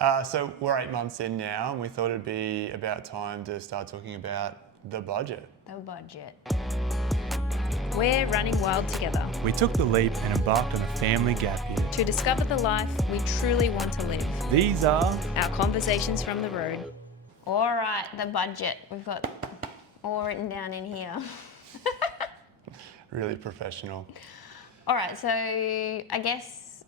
So we're 8 months in now, and we thought it'd be about time to start talking about the budget. The budget. We're running wild together We took the leap and embarked on a family gap year. to discover the life we truly want to live. These are Our conversations from the road. All right, the budget. We've got all written down in here. Really professional. All right, so I guess,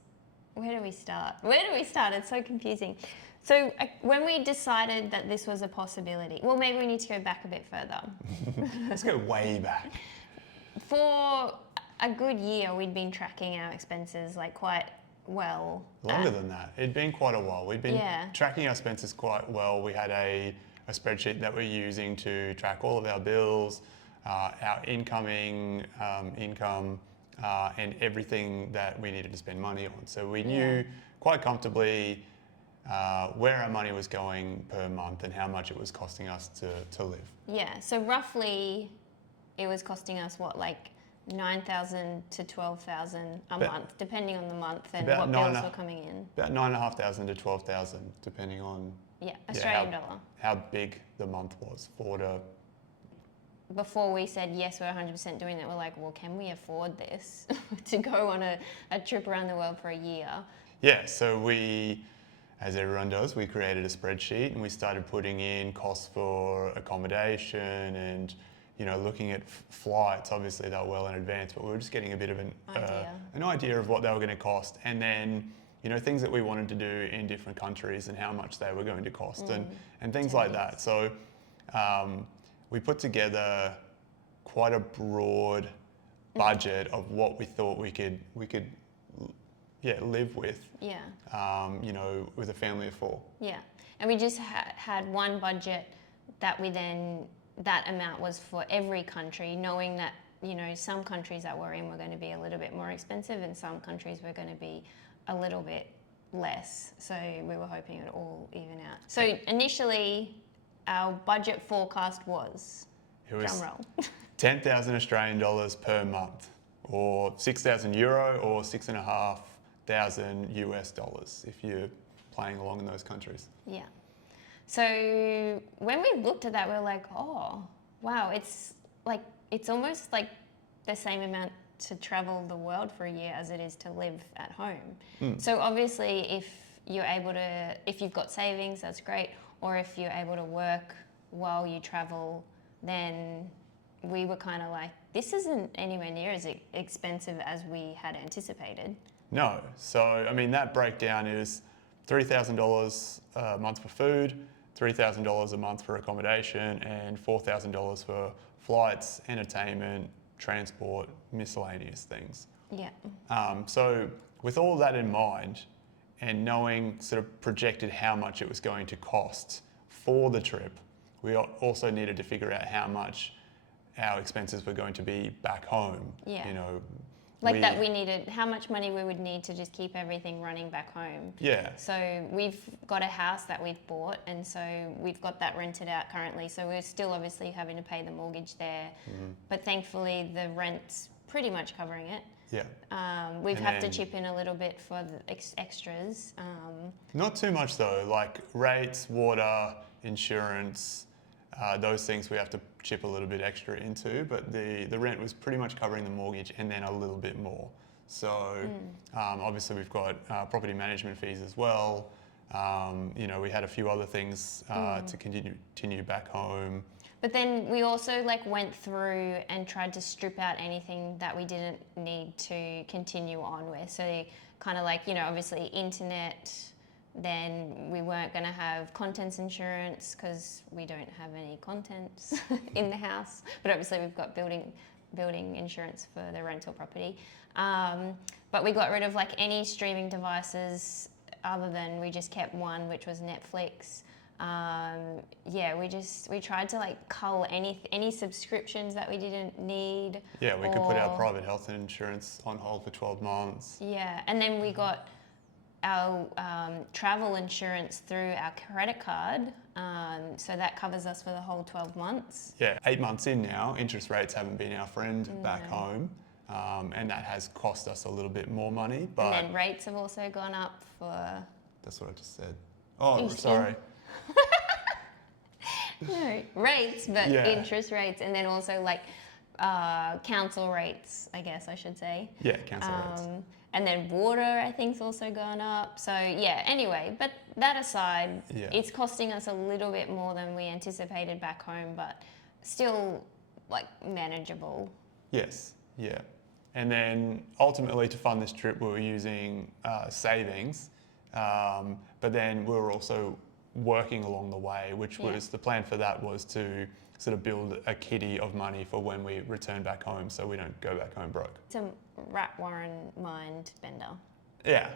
where do we start? It's so confusing. So when we decided that this was a possibility, well, maybe we need to go back a bit further. Let's go way back. For a good year, we'd been tracking our expenses like quite well. Longer than that. It'd been quite a while. We'd been Yeah. tracking our expenses quite well. We had a spreadsheet that we're using to track all of our bills, our incoming income, and everything that we needed to spend money on. So we knew quite comfortably where our money was going per month and how much it was costing us to live. Yeah, so roughly it was costing us what, like 9,000 to 12,000 a month, depending on the month and about what nine bills and a- were coming in. About 9,500 to 12,000, depending on Australian dollar. how big the month was. Before we said yes, we're 100% doing that, we're like, well, can we afford this to go on a trip around the world for a year? Yeah, so we, as everyone does, we created a spreadsheet and we started putting in costs for accommodation and, you know, looking at flights. Obviously, they were well in advance, but we were just getting a bit of an idea of what they were going to cost, and then, you know, things that we wanted to do in different countries and how much they were going to cost and things like that. So we put together quite a broad budget of what we thought we could live with. Yeah. You know, with a family of 4. Yeah, and we just had one budget that that amount was for every country, knowing that, you know, some countries that we're in were going to be a little bit more expensive and some countries were going to be a little bit less. So we were hoping it would all even out. So initially, our budget forecast was, drum roll, 10,000 Australian dollars per month, or 6,000 euro, or 6,500 US dollars if you're playing along in those countries. Yeah. So when we looked at that, we were like, oh, wow, it's almost like the same amount to travel the world for a year as it is to live at home. So obviously if you've got savings, that's great. Or if you're able to work while you travel, then we were kind of like, this isn't anywhere near as expensive as we had anticipated. No. So, I mean, that breakdown is $3,000 a month for food, $3,000 a month for accommodation, and $4,000 for flights, entertainment, transport, miscellaneous things. Yeah. So with all that in mind, and knowing sort of projected how much it was going to cost for the trip, we also needed to figure out how much our expenses were going to be back home. Yeah. You know, we needed, how much money we would need to just keep everything running back home. Yeah. So we've got a house that we've bought, and so we've got that rented out currently. So we're still obviously having to pay the mortgage there, but thankfully the rent's pretty much covering it. Yeah. We've had to chip in a little bit for the extras. Not too much though, like rates, water, insurance, those things we have to chip a little bit extra into, but the rent was pretty much covering the mortgage and then a little bit more. So obviously we've got property management fees as well. You know, we had a few other things to continue back home. But then we also went through and tried to strip out anything that we didn't need to continue on with. So kind of you know, obviously internet, then we weren't going to have contents insurance because we don't have any contents in the house. But obviously we've got building insurance for the rental property. But we got rid of any streaming devices other than we just kept one, which was Netflix. We tried to cull any subscriptions that we didn't need. Yeah, we could put our private health insurance on hold for 12 months. Yeah, and then we got our travel insurance through our credit card. So that covers us for the whole 12 months. Yeah, 8 months in now, interest rates haven't been our friend back home. And that has cost us a little bit more money. But and then rates have also gone up for... That's what I just said. Oh, East sorry. No, rates, but Yeah. interest rates, and then also like council rates, I guess I should say. Yeah, council rates. And then water, I think's also gone up. So yeah, anyway, but that aside, Yeah. it's costing us a little bit more than we anticipated back home, but still like manageable. Yes, yeah. And then ultimately to fund this trip, we were using savings, but then we were also working along the way, which Yeah. was the plan for that was to sort of build a kitty of money for when we return back home, so we don't go back home broke. It's a rat warren mind bender. Yeah,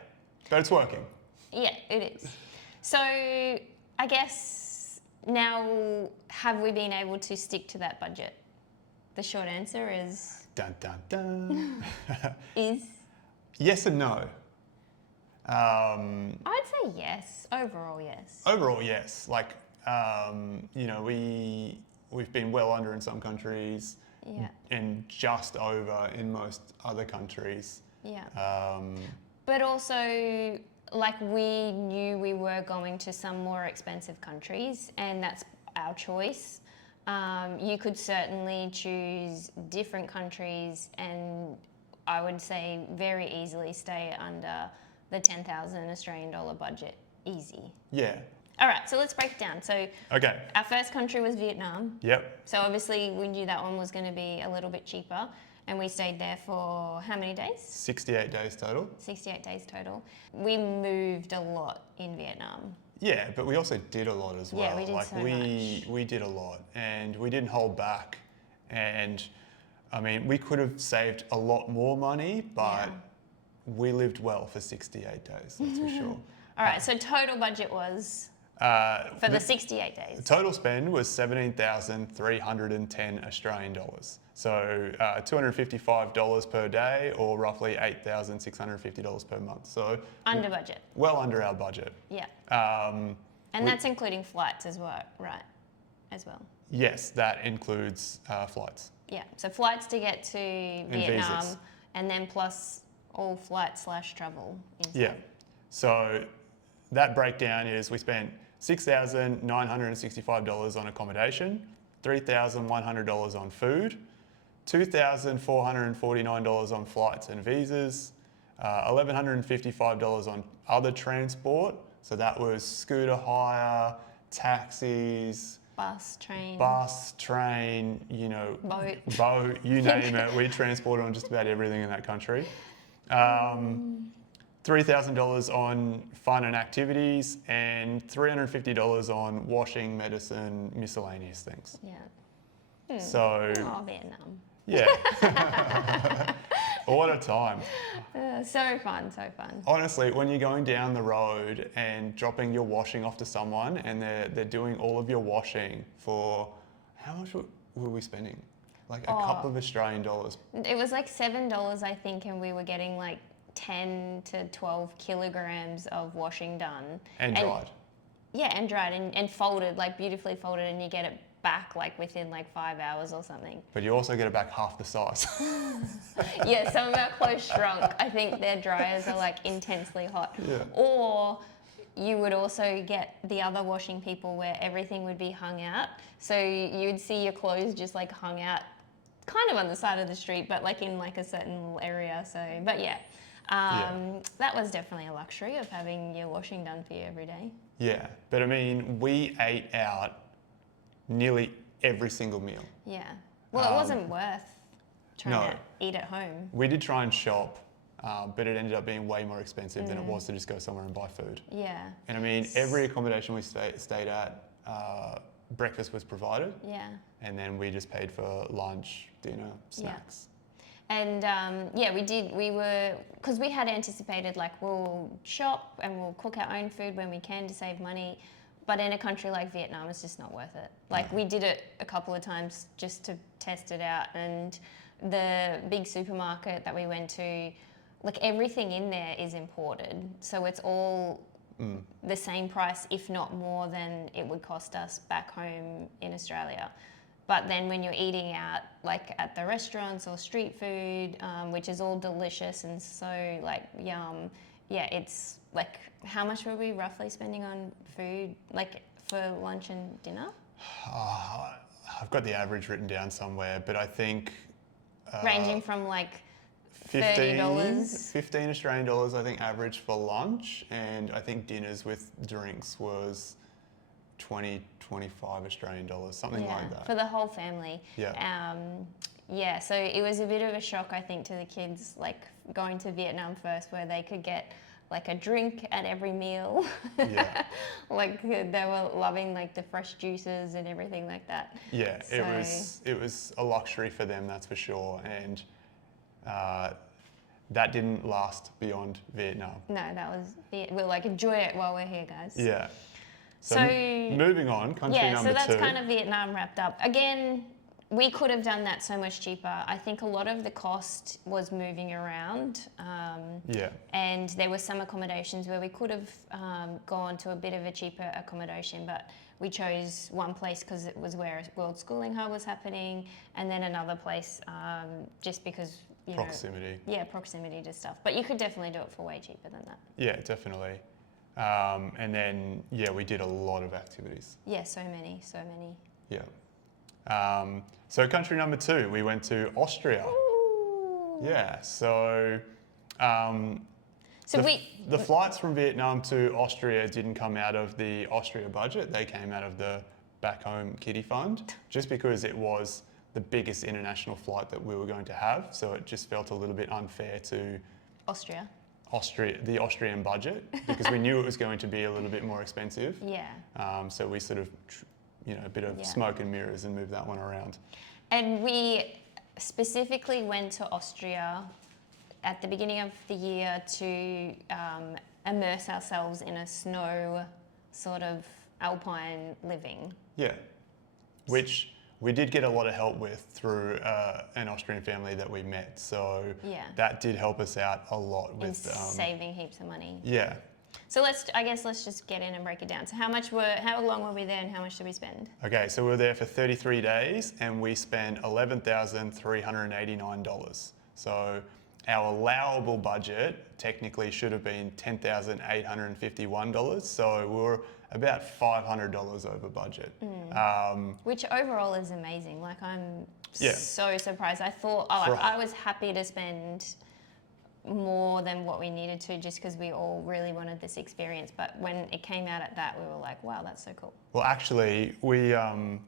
but it's working. Yeah, it is. So I guess now, have we been able to stick to that budget? The short answer is Dun dun dun. is Yes and no. I'd say yes. Overall, yes. Overall, yes. Like, you know, we've been well under in some countries Yeah. and just over in most other countries. Yeah. Um, But also, like, we knew we were going to some more expensive countries, and that's our choice. You could certainly choose different countries, and I would say very easily stay under the 10,000 Australian dollar budget. Easy. yeah. All right, so let's break it down. So Okay. our first country was Vietnam. Yep. So obviously we knew that one was going to be a little bit cheaper, and we stayed there for how many days? 68 days total. 68 days total. We moved a lot in Vietnam. Yeah, but we also did a lot as well. Yeah, we did like so we did a lot, and we didn't hold back. And I mean, we could have saved a lot more money, but Yeah. we lived well for 68 days. That's for sure. All right, so total budget was for the 68 days. Total spend was 17,310 Australian dollars. So $255 per day, or roughly $8,650 per month. So Under budget. well under our budget. Yeah. Um, And that's including flights as well, right? As well. yes, that includes flights. Yeah. So flights to get to Vietnam, visas. and then plus all flight/travel. inside. Yeah. So that breakdown is we spent $6,965 on accommodation, $3,100 on food, $2,449 on flights and visas, $1,155 on other transport. So that was scooter hire, taxis, Bus, train. train, you know, Boat. you name it. We transported on just about everything in that country. $3,000 on fun and activities, and $350 on washing, medicine, miscellaneous things. Yeah. So, Oh, Vietnam. yeah. What a time. So fun, so fun. Honestly, when you're going down the road and dropping your washing off to someone, and they're doing all of your washing for, how much were we spending? Like a couple of Australian dollars. It was like $7, I think, and we were getting like 10 to 12 kilograms of washing done. And dried. Yeah, and dried and folded, like beautifully folded, and you get it back like within like 5 hours or something. But you also get it back half the size. Yeah, some of our clothes shrunk. I think their dryers are like intensely hot. Yeah. Or you would also get the other washing people where everything would be hung out. So you'd see your clothes just like hung out kind of on the side of the street, but like in like a certain little area. So, but yeah. That was definitely a luxury of having your washing done for you every day. Yeah, but I mean, we ate out nearly every single meal. Yeah. Well, it wasn't worth trying no. to eat at home. We did try and shop, but it ended up being way more expensive than it was to just go somewhere and buy food. Yeah. And I mean, every accommodation we stayed at, breakfast was provided, Yeah. and then we just paid for lunch, dinner, snacks. And yeah, because we had anticipated like we'll shop and we'll cook our own food when we can to save money. But in a country like Vietnam, it's just not worth it. Like we did it a couple of times just to test it out. And the big supermarket that we went to, like everything in there is imported. So it's all the same price, if not more than it would cost us back home in Australia. But then when you're eating out, like at the restaurants or street food, which is all delicious and so like yum, yeah, it's like, how much were we roughly spending on food, like for lunch and dinner? I've got the average written down somewhere, but I think Ranging from like 15, $30. 15 Australian dollars, I think, average for lunch, and I think dinners with drinks was 20, 25 Australian dollars, something like that. For the whole family. Yeah. Yeah, so it was a bit of a shock, I think, to the kids, like going to Vietnam first, where they could get like a drink at every meal. Yeah. Like they were loving like the fresh juices and everything like that. Yeah, So- it was a luxury for them, that's for sure, and that didn't last beyond Vietnam. No, that was we'll like enjoy it while we're here, guys. Yeah. So, So- moving on, country Yeah, number so that's two. kind of Vietnam wrapped up. Again, we could have done that so much cheaper. I think a lot of the cost was moving around. Yeah. And there were some accommodations where we could have gone to a bit of a cheaper accommodation, but we chose one place because it was where World Schooling Hub was happening, and then another place just because, you Proximity. know, proximity to stuff. But you could definitely do it for way cheaper than that. Yeah, definitely. And then, yeah, we did a lot of activities. Yeah, so many. Yeah. So country number two, we went to Austria. Ooh. Yeah, so So the flights from Vietnam to Austria didn't come out of the Austria budget. They came out of the back home kiddie fund, just because it was the biggest international flight that we were going to have. So it just felt a little bit unfair to Austria. the Austrian budget, because we knew it was going to be a little bit more expensive. Yeah. So we sort of, a bit of Yeah. smoke and mirrors and moved that one around. And we specifically went to Austria at the beginning of the year to immerse ourselves in a snow sort of alpine living. Yeah, which we did get a lot of help with through an Austrian family that we met. So Yeah. that did help us out a lot And with saving heaps of money. yeah. So let's just get in and break it down. So how long were we there and how much did we spend? Okay, so we were there for 33 days and we spent $11,389. So our allowable budget technically should have been $10,851. So we were about $500 over budget. Which overall is amazing. Like I'm Yeah. so surprised. I thought, I was happy to spend more than what we needed to just because we all really wanted this experience. But when it came out at that, we were like, wow, that's so cool. Well, actually, we'll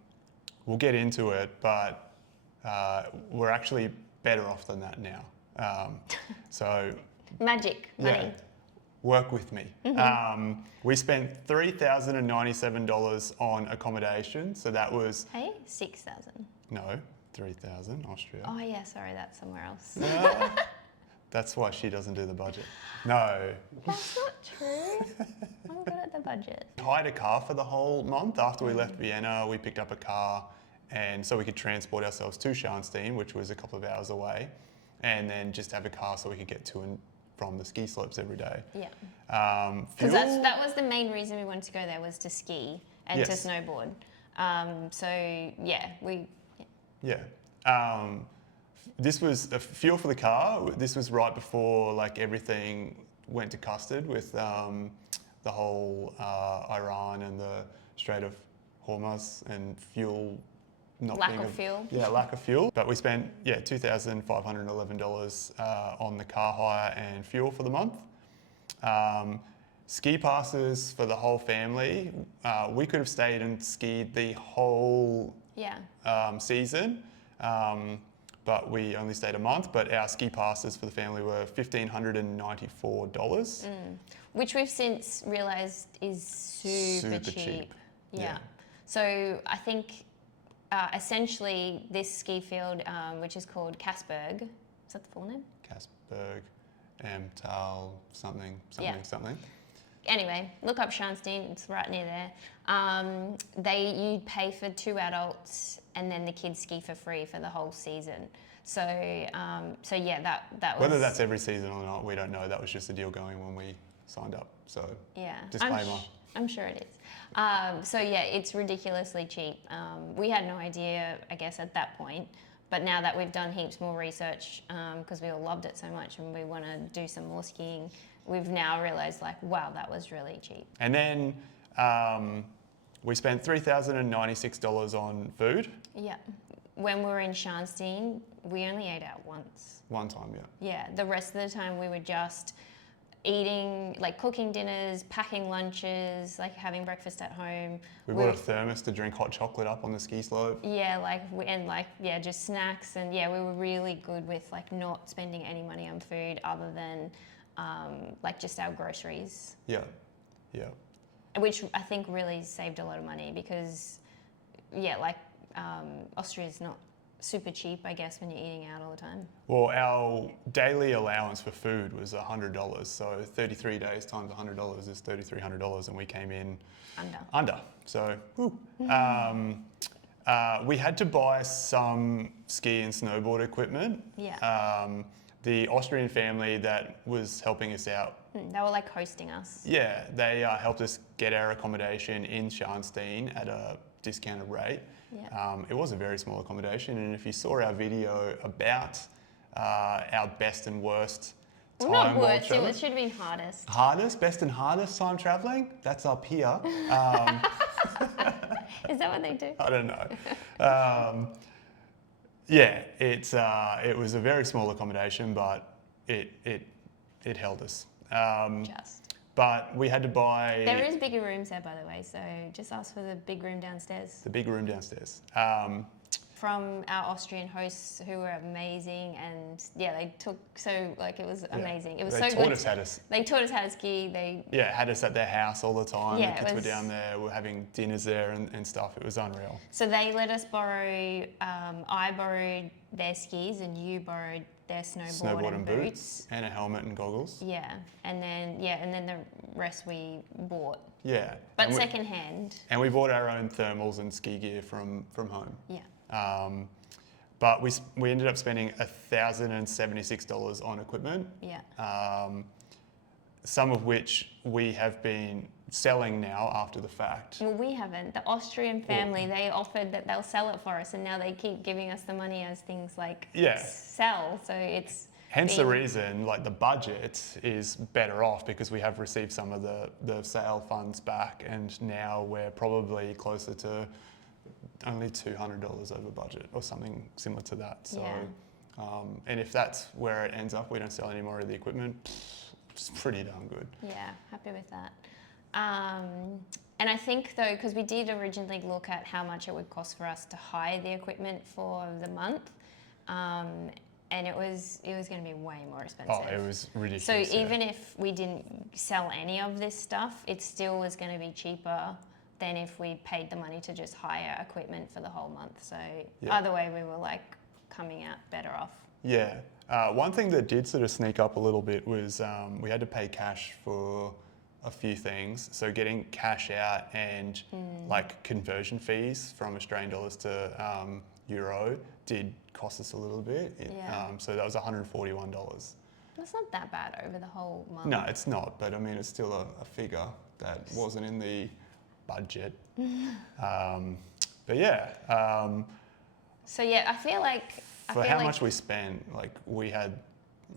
get into it, but we're actually better off than that now. So Magic money. yeah, work with me. We spent $3,097 on accommodation. So that was, Hey, 6,000. no, 3,000 Austria. Oh yeah, sorry, that's somewhere else. No, that's why she doesn't do the budget. No. That's not true. I'm good at the budget. We hired a car for the whole month. After we left Vienna, we picked up a car, and so we could transport ourselves to Scharnstein, which was a couple of hours away, and then just have a car so we could get to and from the ski slopes every day. Yeah. Fuel, Because that was the main reason we wanted to go there, was to ski and to Yes. snowboard. So yeah, yeah. This was a fuel for the car. This was right before like everything went to custard with the whole Iran and the Strait of Hormuz and fuel not Lack being of fuel. Yeah, lack of fuel. But we spent $2,511 on the car hire and fuel for the month. Ski passes for the whole family. We could have stayed and skied the whole season. But we only stayed a month, but our ski passes for the family were $1,594. which we've since realised is super cheap. Yeah. So I think essentially this ski field, which is called Kasberg, is that the full name? Kasberg, Amtal, something. Anyway, look up Scharnstein, it's right near there. You pay for 2 adults and then the kids ski for free for the whole season. So that was... Whether that's every season or not, we don't know. That was just a deal going when we signed up. So Yeah, disclaimer. I'm sure it is. It's ridiculously cheap. We had no idea, I guess, at that point. But now that we've done heaps more research, because we all loved it so much and we want to do some more skiing, we've now realized like, wow, that was really cheap. And then we spent $3,096 on food. Yeah. When we were in Scharnstein, we only ate out once. One time, yeah. Yeah, the rest of the time we were just eating, like cooking dinners, packing lunches, like having breakfast at home. We bought a thermos to drink hot chocolate up on the ski slope. Yeah, just snacks, and yeah, we were really good with like not spending any money on food other than like just our groceries. Yeah, yeah. Which I think really saved a lot of money because, yeah, like Austria's not super cheap, I guess, when you're eating out all the time. Well, our daily allowance for food was $100, so 33 days times $100 is $3,300, and we came in under. So, we had to buy some ski and snowboard equipment. Yeah. The Austrian family that was helping us out, they were like hosting us. yeah, they helped us get our accommodation in Scharnstein at a discounted rate. Yeah. It was a very small accommodation, and if you saw our video about our best and worst time Well, not while worst, traveling, it should have been hardest. best and hardest time traveling, that's up here. Is that what they do? I don't know. Yeah, it was a very small accommodation, but it held us. Just. But we had to buy There is bigger rooms there, by the way, so just ask for the big room downstairs. the big room downstairs. From our Austrian hosts who were amazing, and yeah, they took, so like it was amazing. It was They so taught good. us how to They taught us how to ski. had us at their house all the time. Yeah, the it kids were was- down there. We were having dinners there and stuff. It was unreal. So they let us borrow, I borrowed their skis and you borrowed their snowboard and boots. and a helmet and goggles. Yeah, and then the rest we bought, Yeah. but and second hand. and we bought our own thermals and ski gear from home. Yeah. But we ended up spending $1,076 on equipment. Yeah. Some of which we have been selling now after the fact. Well, we haven't. The Austrian family, they offered that they'll sell it for us, and now they keep giving us the money as things like sell. So it's Hence the reason, like the budget is better off because we have received some of the sale funds back, and now we're probably closer to only $200 over budget or something similar to that. So, and if that's where it ends up, we don't sell any more of the equipment. It's pretty darn good. Yeah, happy with that. And I think though, because we did originally look at how much it would cost for us to hire the equipment for the month, and it was going to be way more expensive. Oh, it was ridiculous. So even if we didn't sell any of this stuff, it still was going to be cheaper than if we paid the money to just hire equipment for the whole month. So either way, we were like coming out better off. Yeah. One thing that did sort of sneak up a little bit was we had to pay cash for a few things. So getting cash out and like conversion fees from Australian dollars to euro did cost us a little bit. So that was $141. That's not that bad over the whole month. No, it's not. But I mean, it's still a figure that wasn't in the budget. But yeah. So yeah, I feel like For how much we spent, like we had,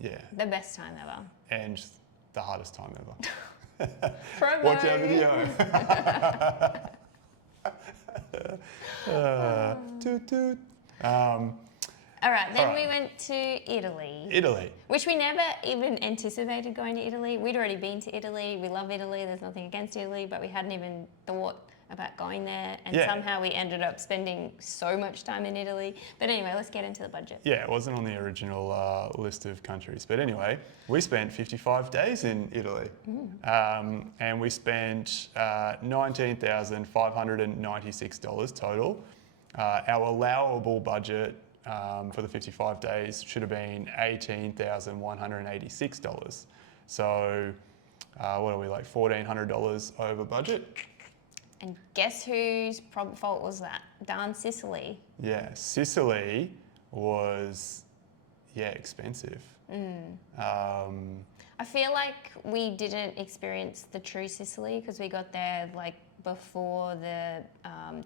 the best time ever. and the hardest time ever. Promo. Watch our video. Toot toot. All right, then All right. we went to Italy. Italy. Which we never even anticipated going to Italy. We'd already been to Italy. We love Italy. There's nothing against Italy, but we hadn't even thought about going there. And somehow we ended up spending so much time in Italy. But anyway, let's get into the budget. Yeah, it wasn't on the original list of countries. But anyway, we spent 55 days in Italy. And we spent $19,596 total. Our allowable budget for the 55 days should have been $18,186. So what are we, like $1,400 over budget? And guess whose fault was that? Darn Sicily. Yeah, Sicily was, expensive. I feel like we didn't experience the true Sicily because we got there like before the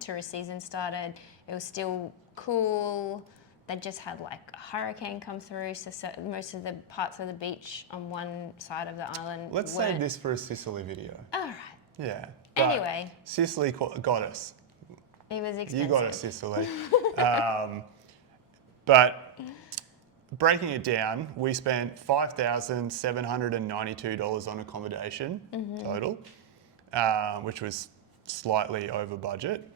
tourist season started. It was still cool. they just had like a hurricane come through, so most of the parts of the beach on one side of the island. Let's save this for a Sicily video. All right. Yeah. But Anyway, Sicily got us. it was expensive. You got us, Sicily. But breaking it down, we spent $5,792 on accommodation total, which was slightly over budget.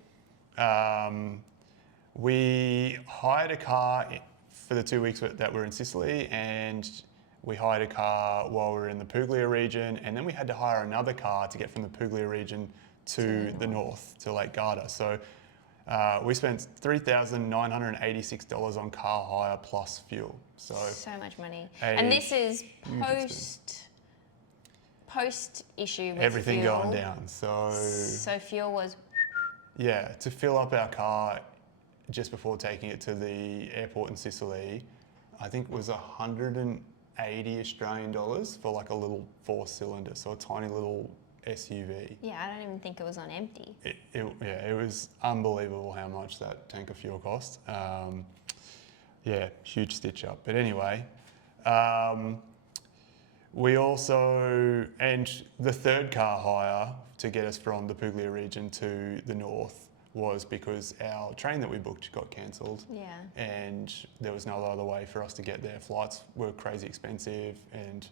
We hired a car for the 2 weeks that we're in Sicily, and we hired a car while we were in the Puglia region, and then we had to hire another car to get from the Puglia region to the north, to Lake Garda. So we spent $3,986 on car hire plus fuel. So much money. And this is post issue with everything fuel. going down. So fuel was... Yeah, to fill up our car just before taking it to the airport in Sicily, I think it was 180 Australian dollars for like a little 4-cylinder, so a tiny little SUV. Yeah, I don't even think it was on empty. It was unbelievable how much that tank of fuel cost. Yeah, huge stitch up. But anyway, we also, and the third car hire to get us from the Puglia region to the north was because our train that we booked got cancelled. Yeah. And there was no other way for us to get there. Flights were crazy expensive, and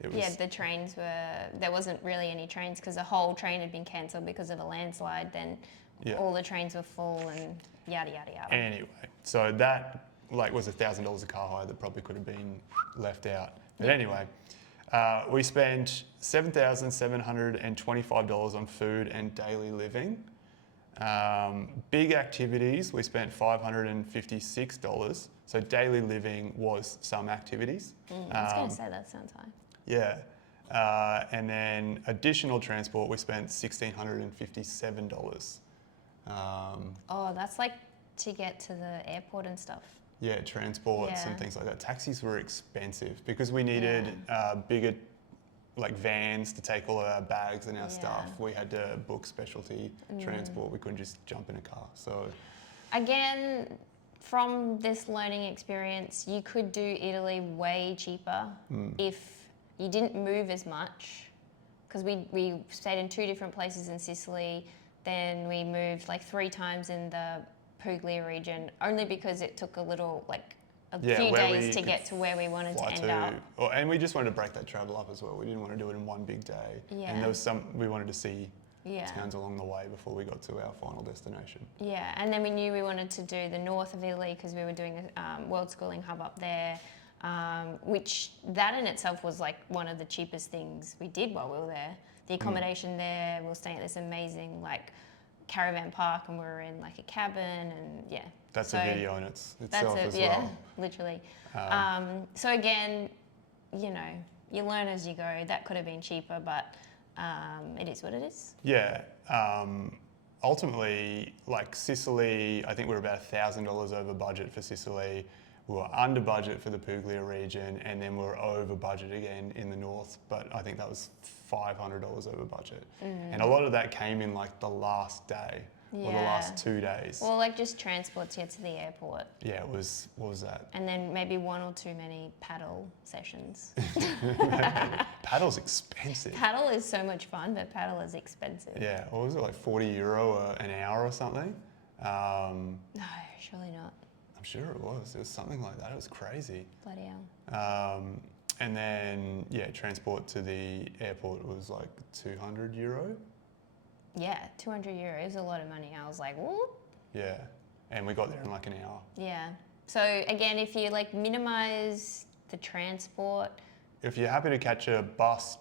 it was... Yeah, the trains there wasn't really any trains because the whole train had been cancelled because of a landslide. Then all the trains were full and yada, yada, yada. Anyway, so that was $1,000 a car hire that probably could have been left out. But anyway, we spent $7,725 on food and daily living. Big activities, we spent $556. So daily living was some activities. I was going to say that sounds high. Yeah. And then additional transport, we spent $1,657. That's like to get to the airport and stuff. Yeah, transports and things like that. Taxis were expensive because we needed bigger vans to take all of our bags and our stuff. We had to book specialty transport. We couldn't just jump in a car. So again, from this learning experience, you could do Italy way cheaper if you didn't move as much, because we stayed in 2 different places in Sicily. Then we moved 3 times in the Puglia region, only because it took a few days to get to where we wanted to end up. And we just wanted to break that travel up as well. We didn't want to do it in one big day. Yeah. And there was we wanted to see towns along the way before we got to our final destination. Yeah, and then we knew we wanted to do the north of Italy because we were doing a worldschooling hub up there, which that in itself was one of the cheapest things we did while we were there. The accommodation there, we were staying at this amazing caravan park, and we were in a cabin, and That's a video in itself as well. Yeah, literally. So again, you learn as you go. That could have been cheaper, but it is what it is. Yeah. Ultimately, Sicily, I think we were about $1,000 over budget for Sicily. We were under budget for the Puglia region, and then we were over budget again in the north, but I think that was $500 over budget. And a lot of that came in the last day or the last 2 days. Well, just transport to get to the airport. Yeah, what was that? And then maybe 1 or 2 many paddle sessions. Paddle's expensive. Paddle is so much fun, but paddle is expensive. Yeah, what was it, €40 an hour or something? No, surely not. I'm sure it was. It was something like that. It was crazy. Bloody hell. And then, transport to the airport was €200. Yeah, €200 is a lot of money. I was like, whoop. Yeah, and we got there in an hour. Yeah. So again, if you minimize the transport. If you're happy to catch a bus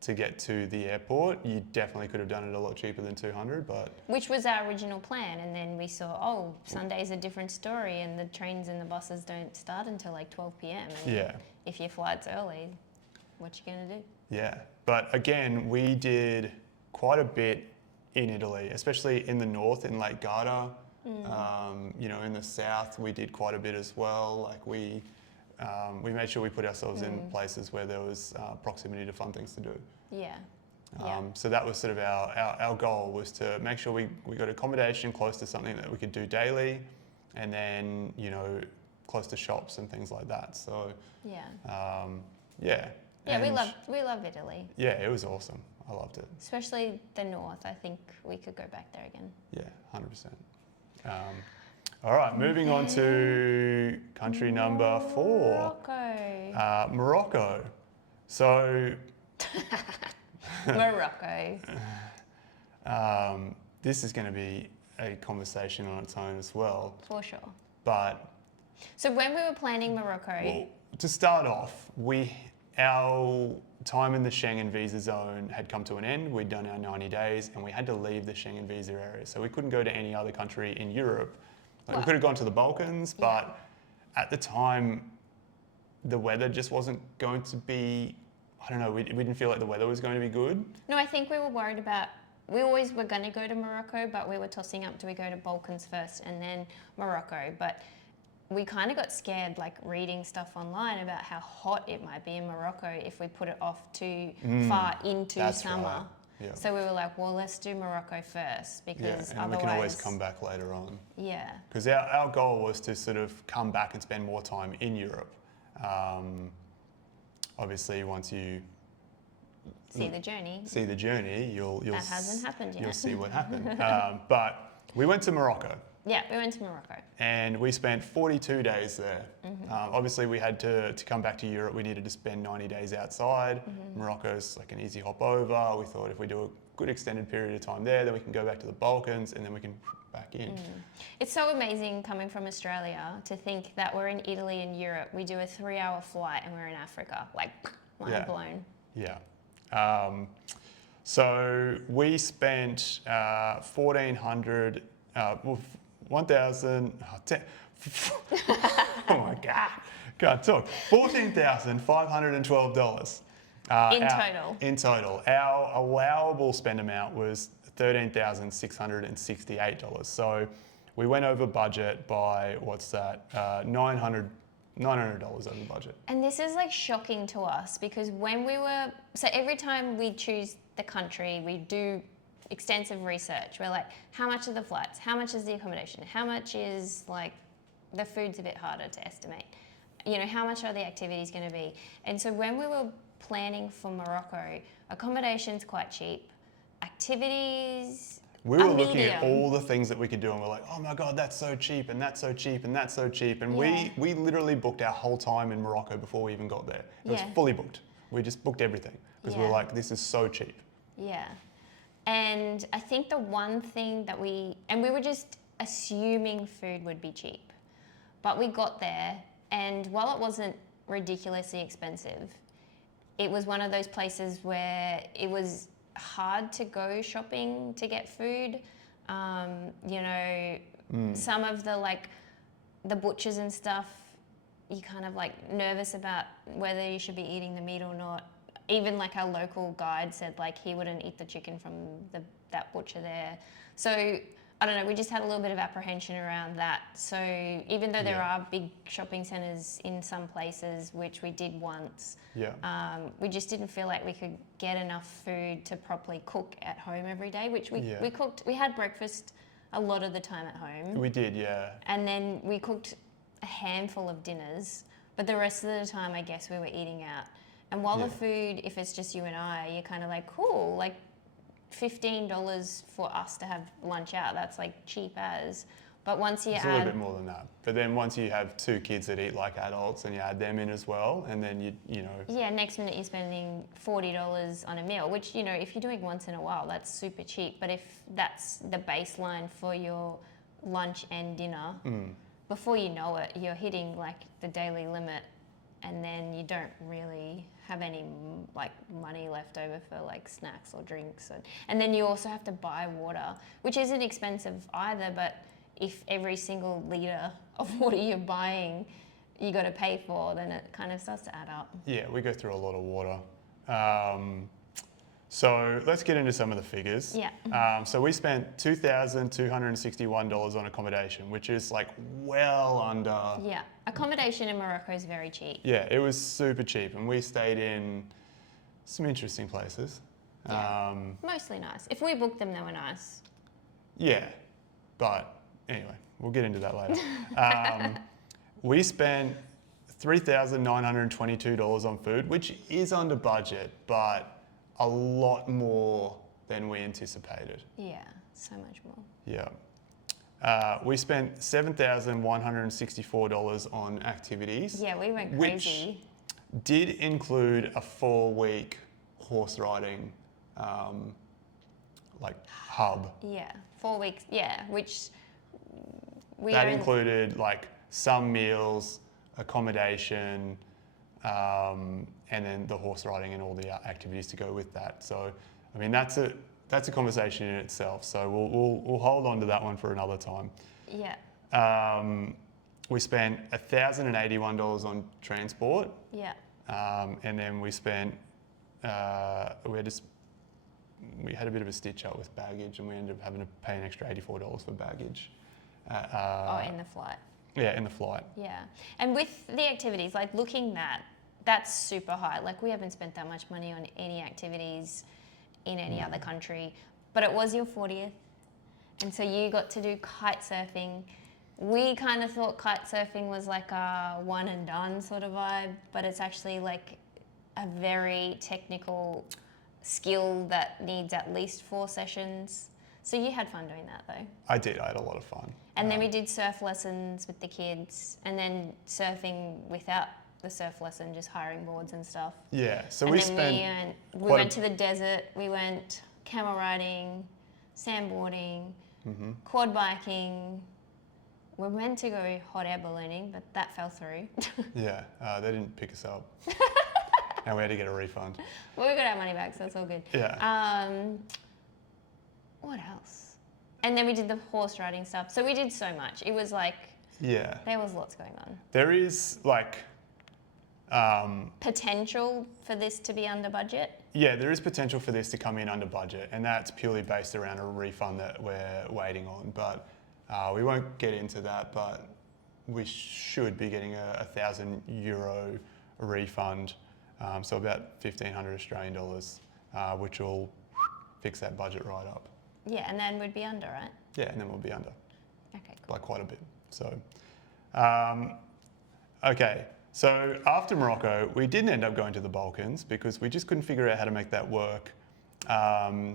to get to the airport, you definitely could have done it a lot cheaper than $200, but... Which was our original plan, and then we saw, Sunday's a different story, and the trains and the buses don't start until 12 p.m. And if your flight's early, what you gonna do? Yeah, but again, we did quite a bit in Italy, especially in the north, in Lake Garda. In the south, we did quite a bit as well. We made sure we put ourselves in places where there was proximity to fun things to do. Yeah. So that was sort of our goal, was to make sure we got accommodation close to something that we could do daily, and then, you know, close to shops and things like that. So, Yeah. yeah. Yeah, And we love Italy, yeah, it was awesome. I loved it. especially the north. I think we could go back there again. Yeah, 100%. All right, moving on to country number 4, Morocco. Morocco. So Morocco. this is going to be a conversation on its own as well. For sure. But So when we were planning Morocco, well, to start off, our time in the Schengen visa zone had come to an end. We'd done our 90 days and we had to leave the Schengen visa area. So we couldn't go to any other country in Europe. Like, we could have gone to the Balkans, but at the time, the weather just wasn't going to be, I don't know, we didn't feel like the weather was going to be good. no, I think we were worried about, we always were going to go to Morocco, but we were tossing up, do we go to Balkans first and then Morocco? But we kind of got scared, like reading stuff online about how hot it might be in Morocco if we put it off too far into that's summer. right. Yeah. So we were like, well, let's do Morocco first because Yeah, and otherwise, we can always come back later on. Yeah, Because our goal was to sort of come back and spend more time in Europe. Obviously, once you see the journey. see the journey, you'll That hasn't happened yet. You'll see what happened. But we went to Morocco. Yeah, we went to Morocco. And we spent 42 days there. Obviously, we had to come back to Europe. We needed to spend 90 days outside. Morocco's like an easy hop over. We thought if we do a good extended period of time there, then we can go back to the Balkans and then we can back in. It's so amazing coming from Australia to think that we're in Italy and Europe. We do a 3-hour flight and we're in Africa. Like, mind Yeah. blown. Yeah. So we spent 1,400, 1,000, oh my God, can't talk. $14,512. In total. Our allowable spend amount was $13,668. So we went over budget by, what's that, $900 over budget. And this is like shocking to us because when we were, so every time we choose the country, we do extensive research. We're like, how much are the flights? How much is the accommodation? How much is like, the food's a bit harder to estimate. You know, how much are the activities going to be? And so when we were planning for Morocco, accommodation's quite cheap. Activities, We were looking at medium. all the things that we could do and we're like, oh my God, that's so cheap and that's so cheap and that's so cheap. And Yeah. we literally booked our whole time in Morocco before we even got there. It was Yeah. fully booked. We just booked everything because we were Yeah. like, this is so cheap. Yeah. And I think the one thing that we were just assuming food would be cheap. But we got there, and while it wasn't ridiculously expensive, it was one of those places where it was hard to go shopping to get food. You know, some of the the butchers and stuff, you're kind of like nervous about whether you should be eating the meat or not. Even like our local guide said, like he wouldn't eat the chicken from that butcher there. So I don't know, we just had a little bit of apprehension around that. So even though there are big shopping centres in some places, which we did once, we just didn't feel like we could get enough food to properly cook at home every day, which we cooked. We had breakfast a lot of the time at home. We did, yeah. And then we cooked a handful of dinners, but the rest of the time, I guess we were eating out. And while the food, if it's just you and I, you're kind of like, cool, like $15 for us to have lunch out, that's like cheap as. But once you It's a little bit more than that. But then once you have 2 kids that eat like adults and you add them in as well, and then you know. Yeah, next minute you're spending $40 on a meal, which, you know, if you're doing once in a while, that's super cheap. But if that's the baseline for your lunch and dinner, before you know it, you're hitting like the daily limit, and then you don't really have any like money left over for like snacks or drinks. And then you also have to buy water, which isn't expensive either, but if every single litre of water you're buying you got to pay for, then it kind of starts to add up. Yeah, we go through a lot of water. So let's get into some of the figures. Yeah. So we spent $2,261 on accommodation, which is like well under. Yeah, accommodation in Morocco is very cheap. Yeah, it was super cheap, and we stayed in some interesting places. Yeah. Mostly nice. If we booked them, they were nice. Yeah, but anyway, we'll get into that later. We spent $3,922 on food, which is under budget, but a lot more than we anticipated. Yeah, so much more. Yeah. We spent $7,164 on activities. Yeah, we went which crazy. did include a 4-week horse riding hub. Yeah, 4 weeks. Yeah, which we That only- included like some meals, accommodation, and then the horse riding and all the activities to go with that. So, I mean, that's a conversation in itself. So we'll hold on to that one for another time. Yeah. We spent $1,081 on transport, Yeah. and then we spent we had a bit of a stitch up with baggage, and we ended up having to pay an extra $84 for baggage. In the flight. Yeah, in the flight. Yeah. And with the activities, like looking that's super high. Like we haven't spent that much money on any activities in any other country, but it was your 40th. And so you got to do kite surfing. We kind of thought kite surfing was like a one and done sort of vibe, but it's actually like a very technical skill that needs at least 4 sessions. So you had fun doing that though. I did. I had a lot of fun. And then we did surf lessons with the kids, and then surfing without the surf lesson, just hiring boards and stuff. Yeah. So And we then spent. we went to the desert. We went camel riding, sandboarding, quad biking. We were meant to go hot air ballooning, but that fell through. Yeah, they didn't pick us up, and we had to get a refund. Well, we got our money back, so it's all good. Yeah. What else? And then we did the horse riding stuff. So we did so much. It was like Yeah. there was lots going on. There is like. Potential for this to be under budget. Yeah, there is potential for this to come in under budget, and that's purely based around a refund that we're waiting on. But we won't get into that. But we should be getting a €1,000 refund, so about 1,500 Australian dollars, which will fix that budget right up. Yeah, and then we'd be under, right? Yeah, and then we'll be under Okay, cool. by quite a bit. So, okay. So after Morocco, we didn't end up going to the Balkans because we just couldn't figure out how to make that work. So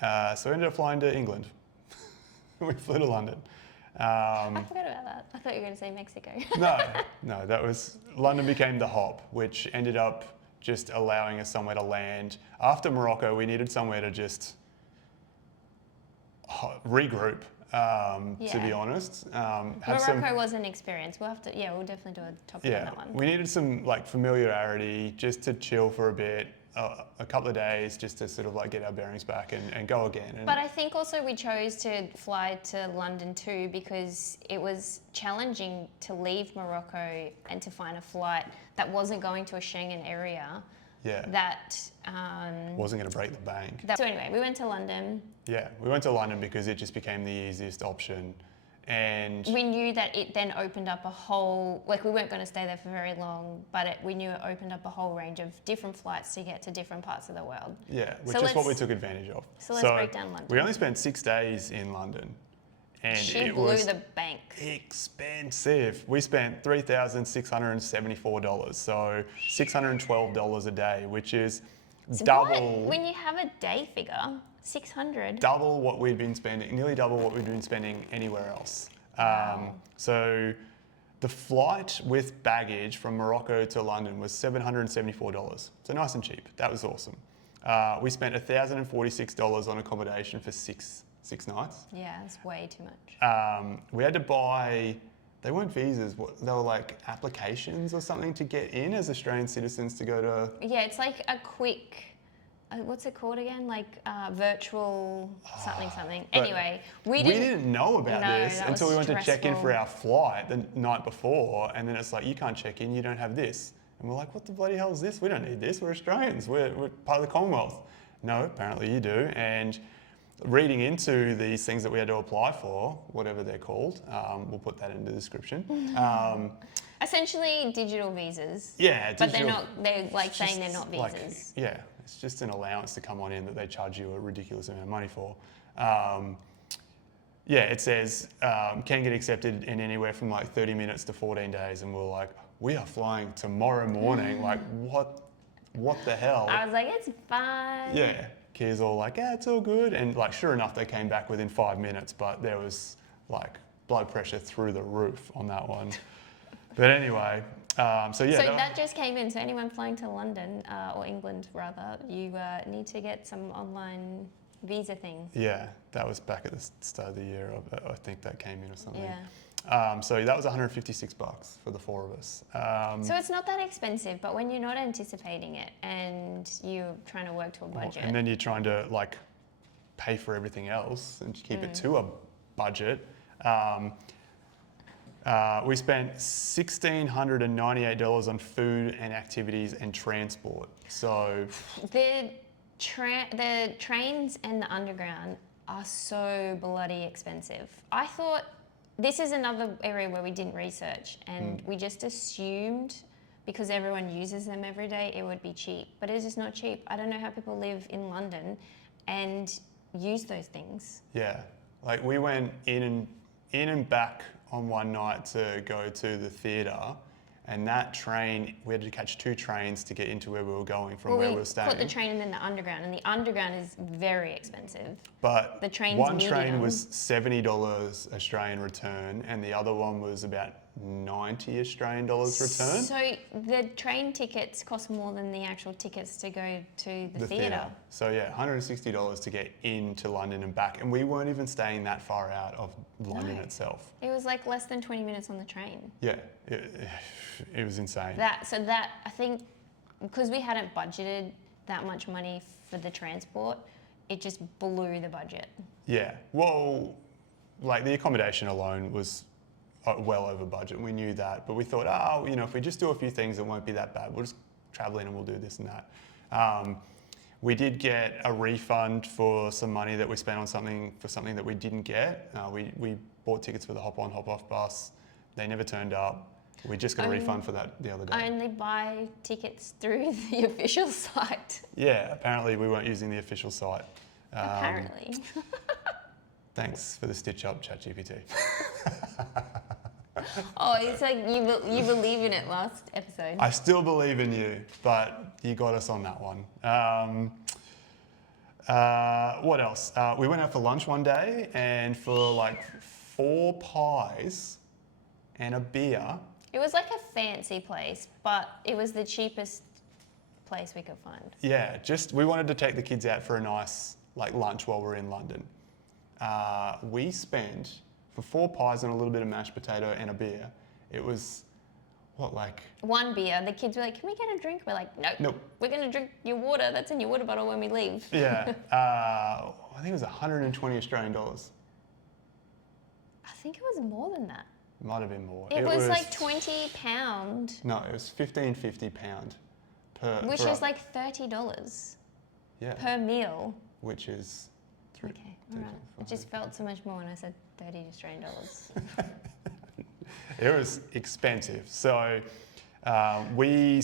we ended up flying to England. We flew to London. I forgot about that. I thought you were going to say Mexico. No, that was London became the hop, which ended up just allowing us somewhere to land. After Morocco, we needed somewhere to just regroup. To be honest, Morocco was an experience. We'll definitely do a topic on that one. We needed some like familiarity, just to chill for a bit, a couple of days, just to sort of like get our bearings back and go again. But I think also we chose to fly to London too because it was challenging to leave Morocco and to find a flight that wasn't going to a Schengen area. Yeah. That wasn't going to break the bank. So anyway, we went to London. Yeah, we went to London because it just became the easiest option. And we knew that it then opened up a whole, like we weren't going to stay there for very long, but we knew it opened up a whole range of different flights to get to different parts of the world. Yeah, which is what we took advantage of. So let's break down London. We only spent 6 days in London. And it blew the bank. Expensive. We spent $3,674, so $612 a day, which is double. When you have a day figure, 600. Double what we'd been spending, nearly double what we'd been spending anywhere else. Wow. So the flight with baggage from Morocco to London was $774. So nice and cheap. That was awesome. We spent $1,046 on accommodation for six nights. Yeah, it's way too much. We had to buy, they weren't visas, they were like applications or something to get in as Australian citizens to go to... Yeah, it's like a quick, what's it called again? Like virtual something. Anyway, we didn't know about this until we went to check in for stressful. our flight the night before, and then it's like, you can't check in, you don't have this. And we're like, what the bloody hell is this? We don't need this, we're Australians, we're part of the Commonwealth. No, apparently you do. And reading into these things that we had to apply for, whatever they're called, we'll put that in the description. Essentially digital visas. Yeah, but they're like saying they're not like, visas. yeah, it's just an allowance to come on in that they charge you a ridiculous amount of money for. Yeah, it says can get accepted in anywhere from like 30 minutes to 14 days, and we're like, we are flying tomorrow morning. Like, what the hell? I was like, it's fine. Yeah, Kia's all like, yeah, it's all good, and like, sure enough, they came back within 5 minutes, but there was like blood pressure through the roof on that one. But anyway, so yeah. So that just came in. So anyone flying to London or England rather, you need to get some online visa thing. Yeah, that was back at the start of the year. I think that came in or something. Yeah. So that was $156 for the four of us. So it's not that expensive, but when you're not anticipating it and you're trying to work to a budget. And then you're trying to like pay for everything else and keep it to a budget. We spent $1,698 on food and activities and transport. So The trains and the underground are so bloody expensive. I thought this is another area where we didn't research and we just assumed because everyone uses them every day it would be cheap, but it's just not cheap. I don't know how people live in London and use those things. yeah, like we went in and back on one night to go to the theatre, and that train, we had to catch 2 trains to get into where we were going from where we were staying. Put the train and then the underground, and the underground is very expensive. But the train's one train medium. was $70 Australian return, and the other one was about $90 Australian dollars return. So the train tickets cost more than the actual tickets to go to the theatre. So yeah, $160 to get into London and back, and we weren't even staying that far out of London itself. It was like less than 20 minutes on the train. Yeah, it was insane. I think, because we hadn't budgeted that much money for the transport, it just blew the budget. Yeah, well, like the accommodation alone was well over budget. We knew that, but we thought, if we just do a few things, it won't be that bad. We'll just travel in and we'll do this and that. We did get a refund for some money that we spent on something that we didn't get. We bought tickets for the hop-on, hop-off bus. They never turned up. We just got a refund for that the other day. I only buy tickets through the official site. Yeah, apparently we weren't using the official site. Apparently. Thanks for the stitch up, ChatGPT. Oh, it's like you believe in it last episode. I still believe in you, but you got us on that one. What else? We went out for lunch one day, and for like 4 pies and a beer. It was like a fancy place, but it was the cheapest place we could find. Yeah, we wanted to take the kids out for a nice like lunch while we're in London. We spent, for 4 pies and a little bit of mashed potato and a beer, it was, like... 1 beer. The kids were like, can we get a drink? We're like, nope. We're going to drink your water. That's in your water bottle when we leave. Yeah. I think it was 120 Australian dollars. I think it was more than that. It might have been more. It was like £20. No, it was £15.50 per... Which is like $30 per meal. Which is... Okay, all right. It just felt so much more when I said 30 Australian dollars. It was expensive. So we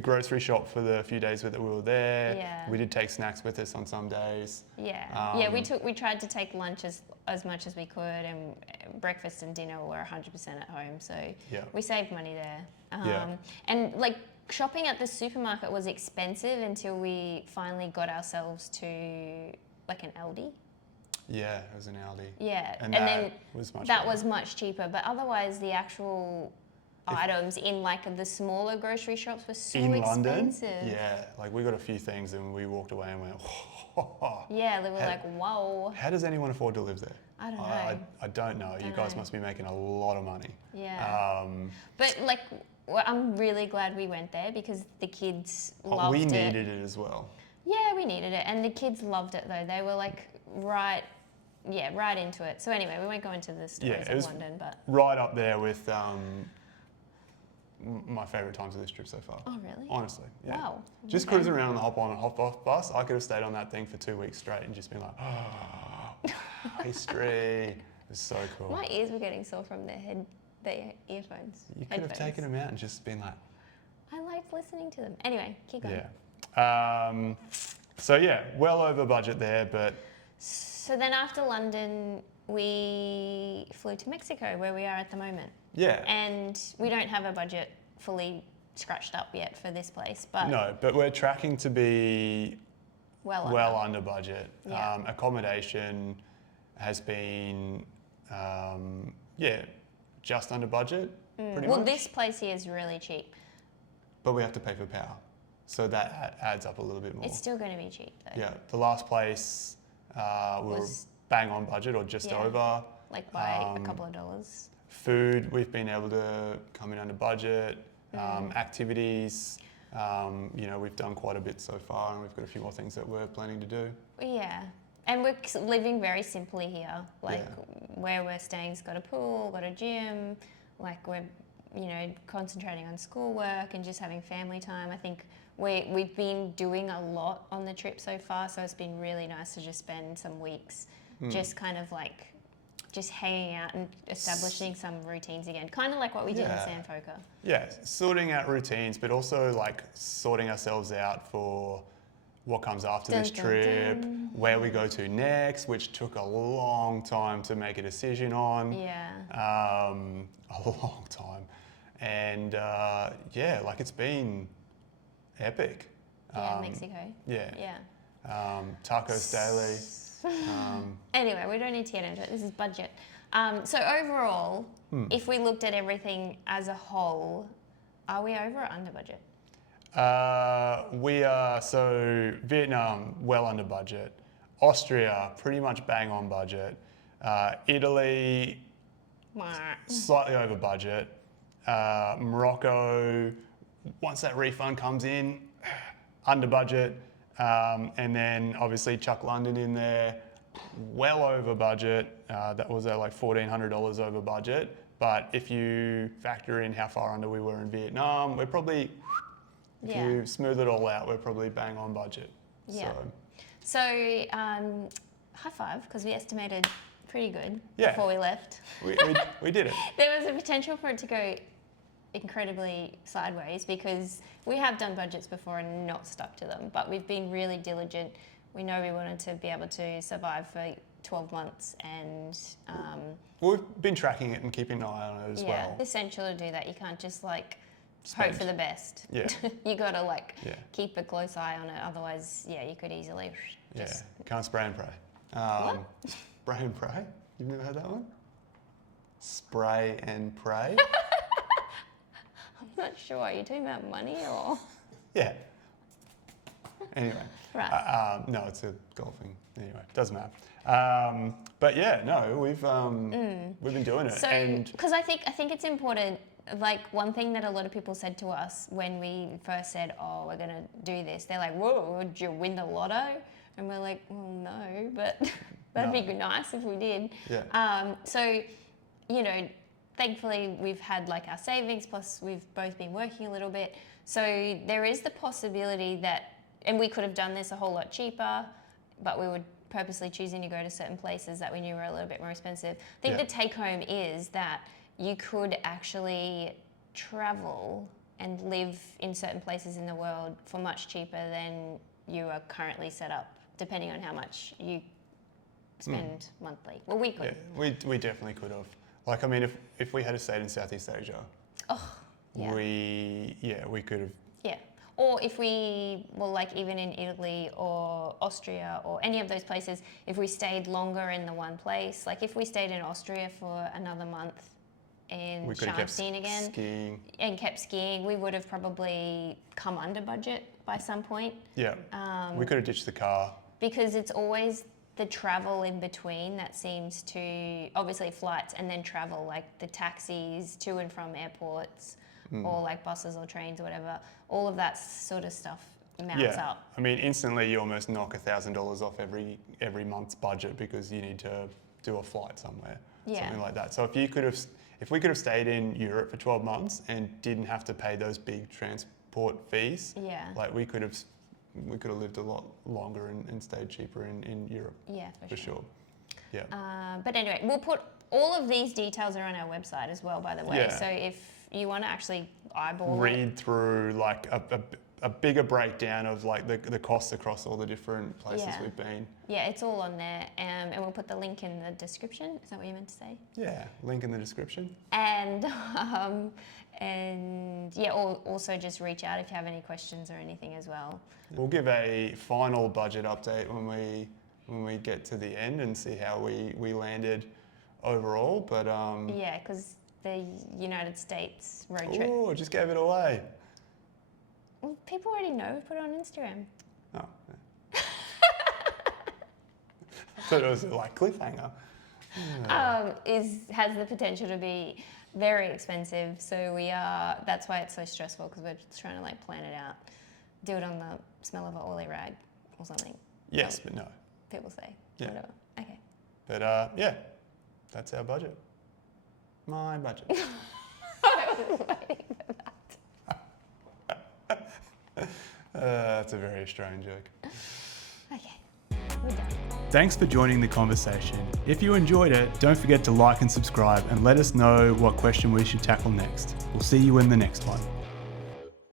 grocery shopped for the few days that we were there. Yeah. We did take snacks with us on some days. Yeah. We tried to take lunch as much as we could, and breakfast and dinner were 100% at home. So we saved money there. And like shopping at the supermarket was expensive until we finally got ourselves to like an Aldi. Yeah, it was an Aldi. Yeah, and then was much that better. was much cheaper. But otherwise, the actual items in like the smaller grocery shops were so in expensive. London, yeah, like we got a few things and we walked away and went, yeah, they were like, whoa. How does anyone afford to live there? I don't know. I don't know. You guys must be making a lot of money. Yeah. But like, I'm really glad we went there because the kids loved it. We needed it as well. Yeah, we needed it, and the kids loved it though. They were like right into it. So anyway, we won't go into the stories of London, but right up there with my favourite times of this trip so far. Oh really? Honestly, yeah. Wow. Just cruising around on the hop on and hop off bus, I could have stayed on that thing for 2 weeks straight and just been like, oh, history. It was so cool. My ears were getting sore from the earphones. You could have taken them out and just been like, I liked listening to them. Anyway, keep going. Yeah. So yeah, well over budget there, but So then after London, we flew to Mexico, where we are at the moment. Yeah. And we don't have a budget fully scratched up yet for this place, but No, but we're tracking to be well under budget. Yeah. Accommodation has been, just under budget, pretty Well, much. this place here is really cheap. But we have to pay for power. So that adds up a little bit more. It's still going to be cheap though. Yeah, the last place we were Was- bang on budget or just Yeah. over. Like by a couple of dollars. Food, we've been able to come in under budget. Activities, we've done quite a bit so far, and we've got a few more things that we're planning to do. Yeah. And we're living very simply here. Like Yeah. where we're staying's got a pool, got a gym. Like we're, concentrating on schoolwork and just having family time. I think we've been doing a lot on the trip so far, so it's been really nice to just spend some weeks just kind of like just hanging out and establishing some routines again. Kind of like what we did in Yeah. Sanfoca. Yeah, sorting out routines, but also like sorting ourselves out for what comes after Dun, this dun, trip, dun. where we go to next, which took a long time to make a decision on. Yeah. A long time. And it's been epic. Yeah, Mexico. Yeah. Yeah. Tacos daily. Anyway, we don't need to get into it. This is budget. So overall, if we looked at everything as a whole, are we over or under budget? We are, so Vietnam, well under budget. Austria, pretty much bang on budget. Italy, slightly over budget. Morocco, once that refund comes in, under budget. And then obviously chuck London in there, well over budget. That was like $1,400 over budget. But if you factor in how far under we were in Vietnam, we're probably, if Yeah. you smooth it all out, we're probably bang on budget. Yeah. So high five, because we estimated pretty good Yeah. before we left. We did it. There was a potential for it to go incredibly sideways because we have done budgets before and not stuck to them, but we've been really diligent. We know we wanted to be able to survive for 12 months and We've been tracking it and keeping an eye on it as well. it's essential to do that. You can't just hope Spend. for the best. Yeah. You got to Yeah. keep a close eye on it, otherwise you could easily just Can't spray and pray. What? Spray and pray? You've never heard that one? Spray and pray? I'm not sure. Are you talking about money or? Yeah. Anyway. Right. No, it's a golfing. Anyway, doesn't matter. But yeah, no, we've been doing it. So, and because I think it's important. Like one thing that a lot of people said to us when we first said, "Oh, we're gonna do this," they're like, "Whoa, did you win the lotto?" And we're like, "Well, no, but that'd be nice if we did." Yeah. So, thankfully we've had like our savings, plus we've both been working a little bit. So there is the possibility that, and we could have done this a whole lot cheaper, but we were purposely choosing to go to certain places that we knew were a little bit more expensive. I think Yeah. the take home is that you could actually travel and live in certain places in the world for much cheaper than you are currently set up, depending on how much you spend monthly. Well, we could. yeah, we definitely could have. Like, I mean, if we had stayed in Southeast Asia, Yeah. we could have. Yeah. Or if we were like even in Italy or Austria or any of those places, if we stayed longer in the one place, like if we stayed in Austria for another month in We could have kept Scharfstein again skiing. and kept skiing, we would have probably come under budget by some point. Yeah. We could have ditched the car. Because it's always the travel in between that seems to, obviously flights and then travel, like the taxis to and from airports or like buses or trains or whatever, all of that sort of stuff mounts up. I mean, instantly you almost knock $1,000 off every month's budget because you need to do a flight somewhere, something like that. So if we could have stayed in Europe for 12 months and didn't have to pay those big transport fees, like we could have lived a lot longer and stayed cheaper in Europe. Yeah, for sure. Yeah. But anyway, we'll put all of these details are on our website as well, by the way. Yeah. So if you want to actually eyeball Read through like a bigger breakdown of like the costs across all the different places Yeah. we've been. Yeah, it's all on there, and we'll put the link in the description. Is that what you meant to say? Yeah, link in the description. And yeah, also just reach out if you have any questions or anything as well. We'll give a final budget update when we get to the end and see how we landed overall. But Yeah, because the United States road trip. oh, just gave it away. Well, people already know. We put it on Instagram. Oh. Yeah. I thought it was like cliffhanger. Has the potential to be very expensive. So that's why it's so stressful, because we're just trying to like plan it out, do it on the smell of an oily rag or something. Yes, but no. People say. Yeah. Whatever. Okay. But yeah, that's our budget. My budget. I was waiting for that. That's a very Australian joke. Okay. We're done. Thanks for joining the conversation. If you enjoyed it, don't forget to like and subscribe and let us know what question we should tackle next. We'll see you in the next one.